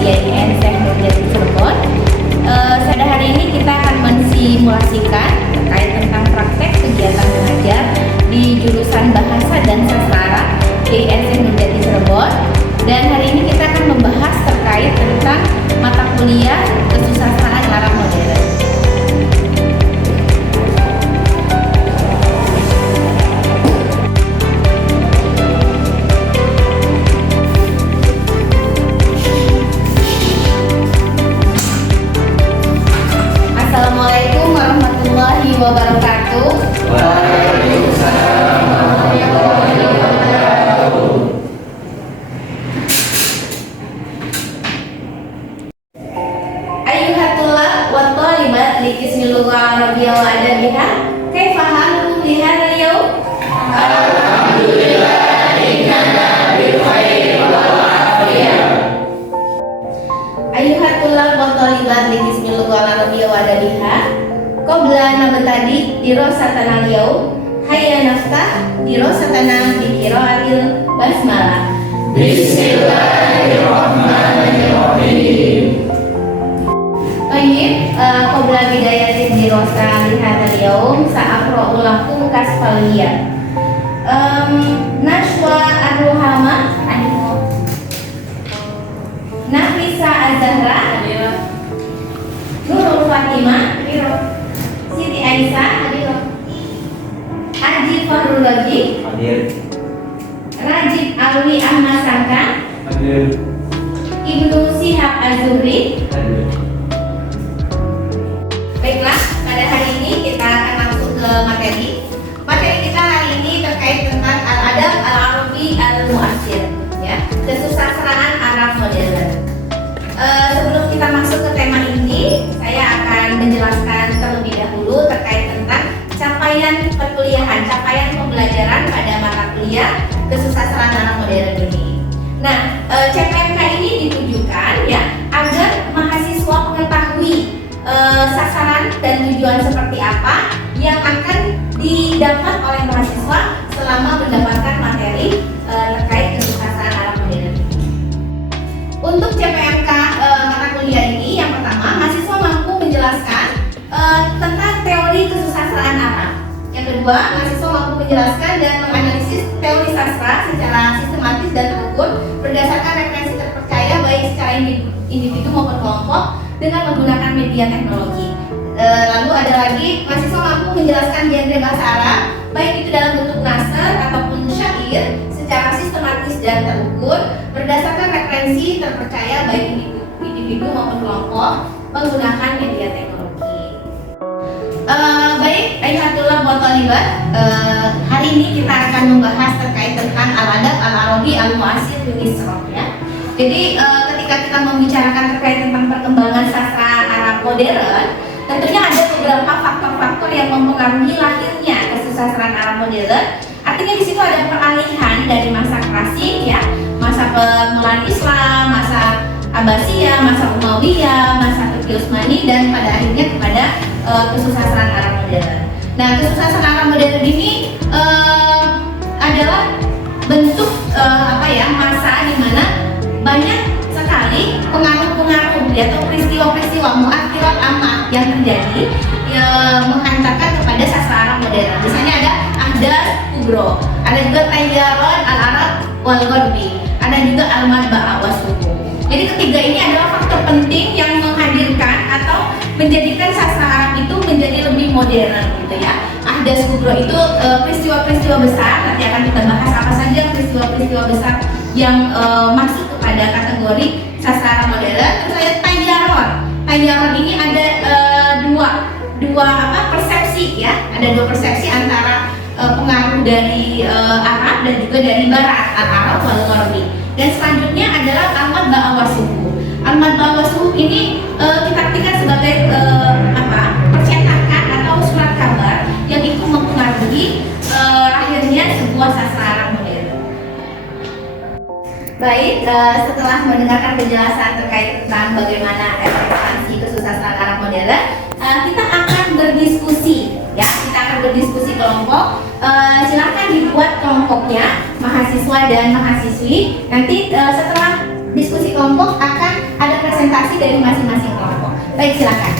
IAIN Syekh Nurjati Cirebon. Pada hari ini kita akan mensimulasikan terkait tentang praktek kegiatan mengajar di jurusan Bahasa dan Sastra Arab IAIN Syekh Nurjati Cirebon. Dan hari ini kita akan membahas terkait tentang mata kuliah kesusastraan Arab modern. Assalamualaikum warahmatullahi wabarakatuh. Waalaikumsalam warahmatullahi wabarakatuh. Ayyuhatullah wa thalibat li qismil lughah arabiyyah wa adabiha. Kaifa halukum li hadzal yawm? Alhamdulillah innana bi khair wal afiyah. Ayyuhatullah wa thalibat li qismil lughah arabiyyah wa adabiha. Qabla nabtadi dirasatana al-yawm, hayya naftah dirasatana bi qiraatil basmalah. Bismillahirrahmanirrahim. Baik, qabla bidayatil dirasa li hadzal yawm sa'aqra'u lakum kasfaliyah. Nashwa ar-Ruhama Nafisa Az-Zahra Nurul Fatimah Siti Aisyah Haji Fahrul Raji Hadir. Rajib Alwi Ahmad Sangka Hadir. Ibnu Syihab Az-Zuhri. Hadir. Baiklah, pada hari ini kita akan langsung ke materi. Materi kita hari ini terkait tentang al-adab al-arabi al-mu'asyir, ya, kesusastraan Arab modern. Sebelum kita masuk ke tema ini, saya akan menjelaskan terlebih dahulu terkait tentang capaian perkuliahan, capaian pembelajaran pada mata kuliah kesusastraan Arab modern ini. Nah, CPMK ini ditujukan ya agar mahasiswa mengetahui sasaran dan tujuan seperti apa yang akan didapat oleh mahasiswa selama mendapatkan materi terkait kesusastraan Arab modern. Untuk CPMK mata kuliah ini, yang pertama, mahasiswa mampu menjelaskan tentang teori kesusastraan Arab. Yang kedua, mahasiswa mampu menjelaskan dan menganalisis teori sastra secara sistematis dan terukur berdasarkan referensi terpercaya baik secara individu maupun kelompok dengan menggunakan media teknologi. Lalu ada lagi, mahasiswa mampu menjelaskan genre bahasa Arab baik itu dalam bentuk nasr ataupun syair secara sistematis dan terukur berdasarkan referensi terpercaya baik individu maupun kelompok menggunakan media teknologi. Baik, Ayyuhatullah wa thalibat, hari ini kita akan membahas terkait tentang al-adab al-arabi al-mu'asyir fi Misr, ya. Jadi ketika kita membicarakan terkait tentang perkembangan sastra Arab modern, tentunya ada beberapa faktor-faktor yang mempengaruhi lahirnya kesusastraan Arab modern. Artinya di situ ada peralihan dari masa klasik, ya, masa permulaan Islam, masa Abbasiyah, masa Umayyah, masa Turki Utsmani, dan pada akhirnya kepada kesusastraan Arab modern. Nah, kesusastraan Arab modern ini adalah bentuk masa di mana banyak sekali pengaruh-pengaruh atau peristiwa-peristiwa mu'athirat amma yang terjadi menghantarkan kepada sastra Arab modern. Misalnya ada ahdath kubro, ada juga tayyaron al-Arab wal Gharbi, ada juga al-madba'ah was-suku. Jadi ketiga ini adalah faktor penting yang menghadirkan atau menjadikan sastra Arab itu menjadi lebih modern, gitu ya. Ahdath kubro itu peristiwa-peristiwa besar. Nanti akan kita bahas apa saja peristiwa-peristiwa besar yang masuk kepada kategori sastra Arab modern. Terus ada tayyaron. Tayyaron ini ada dua persepsi, ya. Ada dua persepsi antara pengaruh dari Arab dan juga dari Barat, Arab wal Gharbi. Dan selanjutnya adalah al-madba'ah was-suhuf. Al-madba'ah was-suhuf ini kita artikan sebagai percetakan atau surat kabar yang itu mempengaruhi lahirnya sebuah sastra Arab modern. Baik, setelah mendengarkan penjelasan terkait tentang bagaimana ekspansi kesusastraan Arab modern, kita akan berdiskusi, ya. Kita akan berdiskusi kelompok. Silakan dibuat kelompoknya, mahasiswa dan mahasiswi. Nanti setelah diskusi kelompok akan ada presentasi dari masing-masing kelompok. Baik, silakan.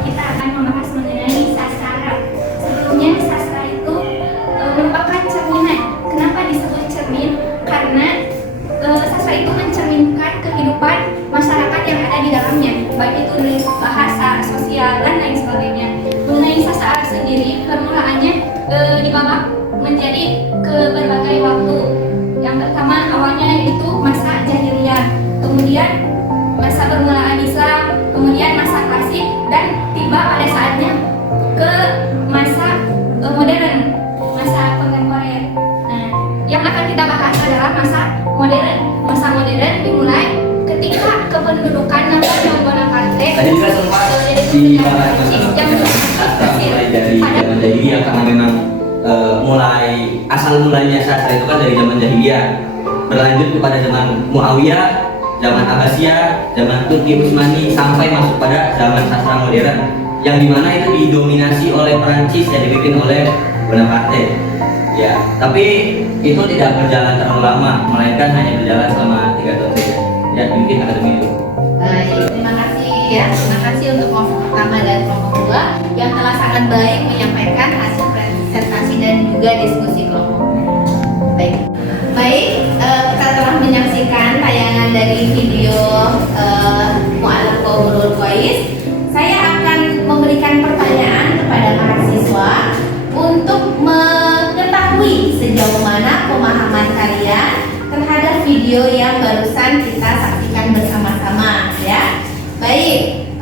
Kita akan membahas mengenai sastra. Sebelumnya sastra itu merupakan cerminan. Kenapa disebut cermin? Karena sastra itu mencerminkan kehidupan masyarakat yang ada di dalamnya, baik itu dari bahasa, sosial, dan lain sebagainya. Mengenai sastra sendiri, permulaannya dibagi menjadi ke berbagai waktu. Yang pertama awalnya itu masa jahiliyah, kemudian masa permulaan Islam, kemudian masa klasik, dan tiba pada saatnya ke masa modern, masa kontemporer. Nah, yang akan kita bahas adalah masa modern. Masa modern dimulai ketika kependudukan Napoleon Bonaparte Tadi juga sempat dibahas mulai dari zaman jahiliyah, karena memang asal mulanya sastra itu kan dari zaman jahiliyah, berlanjut kepada zaman Muawiyah, zaman Abbasiyah, zaman Turki Utsmani, sampai masuk pada zaman sastra modern, yang dimana itu didominasi oleh Perancis yang dipimpin oleh Bonaparte. Ya, tapi itu tidak berjalan terlalu lama, melainkan hanya berjalan selama 3 tahun saja. Ya, mungkin akademi itu. Baik, terima kasih ya. Terima kasih untuk kelompok pertama dan kelompok kedua yang telah sangat baik menyampaikan hasil presentasi dan juga diskusi kelompok. Baik, kita telah menyaksikan tayangan dari video Mu'allaf Qaulul Qais. Saya akan memberikan pertanyaan kepada mahasiswa untuk mengetahui sejauh mana pemahaman kalian terhadap video yang barusan kita saksikan bersama-sama ya. Baik,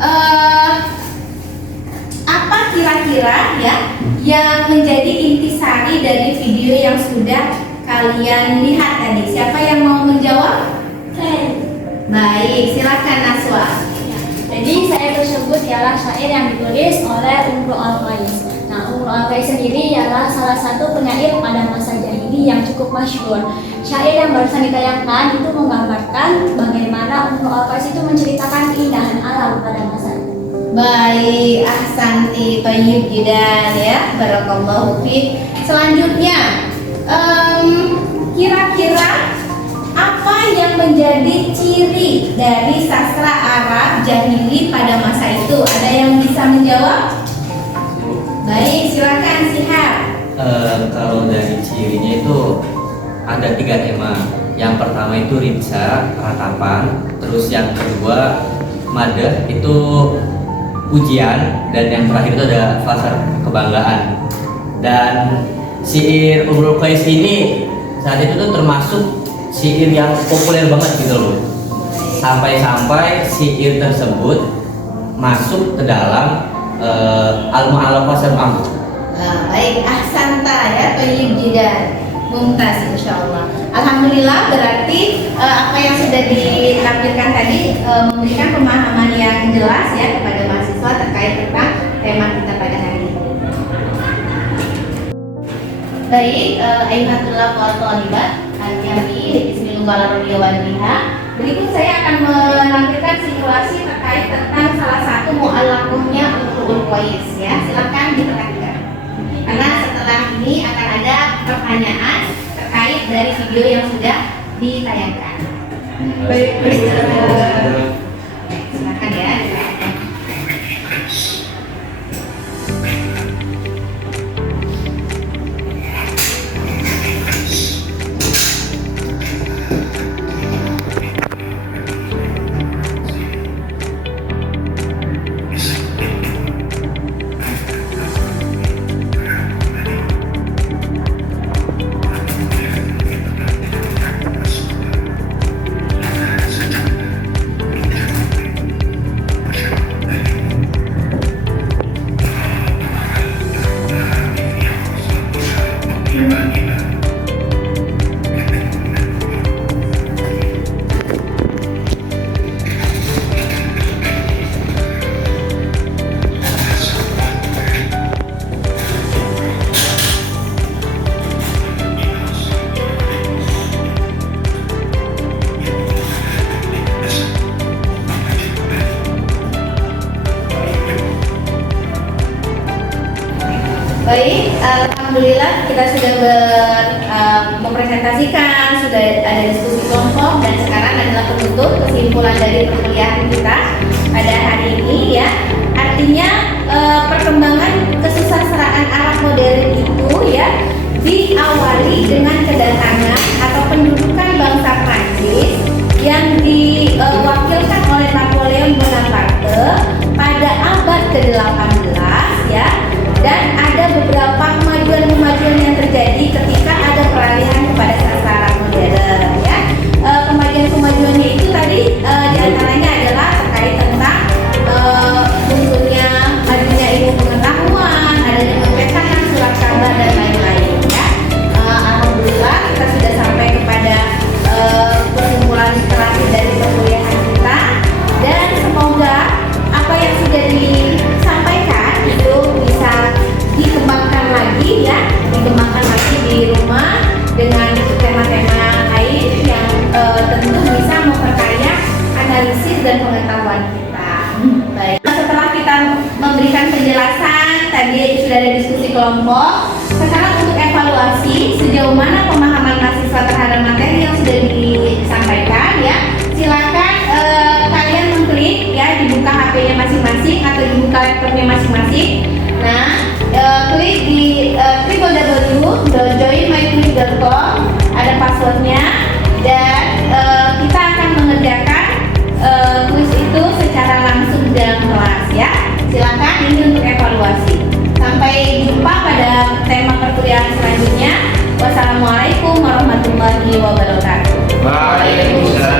apa kira-kira ya yang menjadi intisari dari video yang sudah kalian lihat tadi? Siapa yang mau menjawab? Baik, silakan Naswa. Jadi syair tersebut ialah syair yang ditulis oleh Imrul Qais. Nah, Imrul Qais sendiri ialah salah satu penyair pada masa jahili yang cukup masyhur. Syair yang barusan ditayangkan itu menggambarkan bagaimana Imrul Qais itu menceritakan keindahan alam pada masa itu. Baik, ahsanti thayyib jidan ya. Barakallahu fiik. Selanjutnya, kira-kira apa yang menjadi ciri dari sastra Arab jahili pada masa itu? Ada yang bisa menjawab? Baik, silakan Sihab. Kalau dari cirinya itu ada 3 tema. Yang pertama itu rimsa, ratapan. Terus yang kedua madah, itu ujian. Dan yang terakhir itu ada fasar, kebanggaan. Dan syair Imrul Qais ini saat itu tuh termasuk syair yang populer banget gitu loh. Sampai-sampai syair tersebut masuk ke dalam Al-Mu'allaf Wasam'ah. Baik, ahsanta ya, thayyib jidan. Mumtaz insyaallah. Alhamdulillah, berarti apa yang sudah ditampilkan tadi memberikan pemahaman yang jelas ya kepada mahasiswa terkait tentang tema kita pada hari ini. Baik, ayyuhatullah wa thalibat al-jami bismillahirrahmanirrahim. Berikut saya akan menampilkan simulasi terkait tentang salah satu mu'allafahnya Imrul voice ya. Silakan diperhatikan. Karena setelah ini akan ada pertanyaan terkait dari video yang sudah ditayangkan. Baik, silakan ya. Baik, alhamdulillah kita sudah mempresentasikan, sudah ada diskusi kelompok, dan sekarang adalah penutup kesimpulan dari perkuliahan kita pada hari ini ya. Artinya perkembangan kesusastraan Arab modern itu ya diawali dengan kedatangan atau pendudukan bangsa Prancis yang diwakilkan oleh Napoleon Bonaparte pada abad ke-18 ya. Dan ada beberapa kemajuan-kemajuan yang terjadi ketika ada peralihan kepada sastra modern ya. Kemajuan-kemajuannya itu tadi diantaranya adalah terkait tentang munculnya majunya ilmu pengetahuan, adanya pencetakan surat kabar dan lain-lain ya. Alhamdulillah kita sudah sampai kepada kesimpulan terakhir dari perkuliahan kita, dan semoga apa yang sudah disampaikan itu bisa dikembangkan lagi ya, dikembangkan lagi di rumah dengan tema-tema lain yang tentu bisa memperkaya analisis dan pengetahuan kita. Baik, setelah kita memberikan penjelasan tadi sudah ada diskusi kelompok, sekarang untuk evaluasi sejauh mana pemahaman mahasiswa terhadap materi yang sudah disampaikan ya. Silakan kalian mengklik ya, dibuka HP-nya masing-masing atau dibuka laptopnya masing-masing. Nah, klik di www.joinmyquiz.com, ada passwordnya, dan kita akan mengerjakan kuis itu secara langsung di dalam kelas ya. Silakan, ini untuk evaluasi. Sampai jumpa pada tema perkuliahan selanjutnya. Wassalamualaikum warahmatullahi wabarakatuh. Waalaikumsalam.